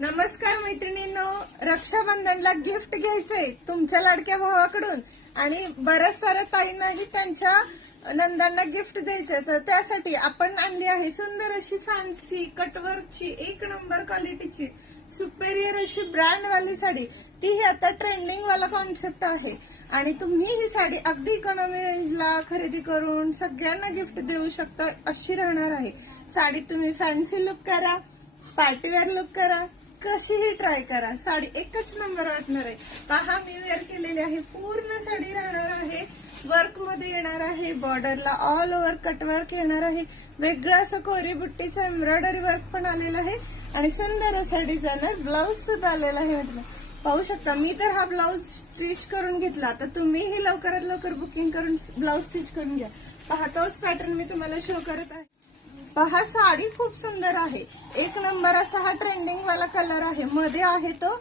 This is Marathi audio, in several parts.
नमस्कार मैत्रिणींनो, रक्षाबंधनला गिफ्ट घ्यायचंय तुमच्या लाडक्या भावाकडून आणि बऱ्याच साऱ्या ताईंनाही त्यांच्या नंदांना गिफ्ट द्यायचंय. तर त्यासाठी आपण आणली आहे सुंदर अशी फॅन्सी कटवर्कची एक नंबर क्वालिटीची सुपेरियर अशी ब्रँड वाली साडी. ती ही आता ट्रेंडिंग वाला कॉन्सेप्ट आहे आणि तुम्ही ही साडी अगदी इकॉनॉमी रेंजला खरेदी करून सगळ्यांना गिफ्ट देऊ शकता अशी राहणार आहे. साडी तुम्ही फॅन्सी लुक करा, पार्टीवेअर लुक करा, कशीही ट्राय करा, साडी एकच नंबर वाटणार आहे. पहा मी वेअर केलेली आहे. पूर्ण साडी राहणार आहे, वर्क मध्ये येणार आहे, बॉर्डरला ऑल ओव्हर कटवर्क येणार आहे, वेगळं असं कोरी बुट्टीचं एम्ब्रॉयडरी वर्क पण आलेलं आहे आणि सुंदर असा डिझायनर ब्लाउज सुद्धा आलेला आहे. म्हटलं पाहू शकता. मी तर हा ब्लाउज स्टिच करून घेतला, तर तुम्हीही लवकरात लवकर बुकिंग करून ब्लाउज स्टिच करून घ्या. पहा तोच पॅटर्न मी तुम्हाला शो करत आहे. पहा साडी खूप सुंदर आहे, एक नंबर असा हा ट्रेंडिंग वाला कलर आहे. मध्ये आहे तो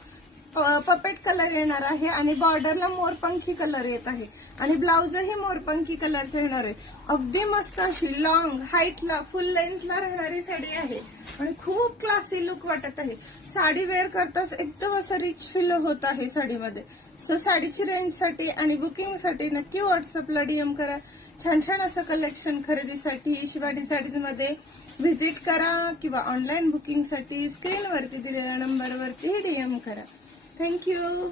पपेट कलर येणार आहे आणि बॉर्डरला मोरपंखी कलर येत आहे आणि ब्लाउजही मोरपंखी कलरचं येणार आहे. अगदी मस्त अशी लॉंग हाईटला फुल लेंथला राहणारी साडी आहे आणि खूप क्लासी लुक वाटत आहे. साडी वेअर करताच एकदम असं रिच फील होत आहे साडीमध्ये. सो साडीची रेंजसाठी आणि बुकिंगसाठी नक्की व्हॉट्सअपला डीएम करा. छान छान असं कलेक्शन खरेदीसाठी शिवानी साडीज मध्ये व्हिजिट करा किंवा ऑनलाईन बुकिंगसाठी स्क्रीनवरती दिलेल्या नंबरवरती डीएम करा. थँक्यू.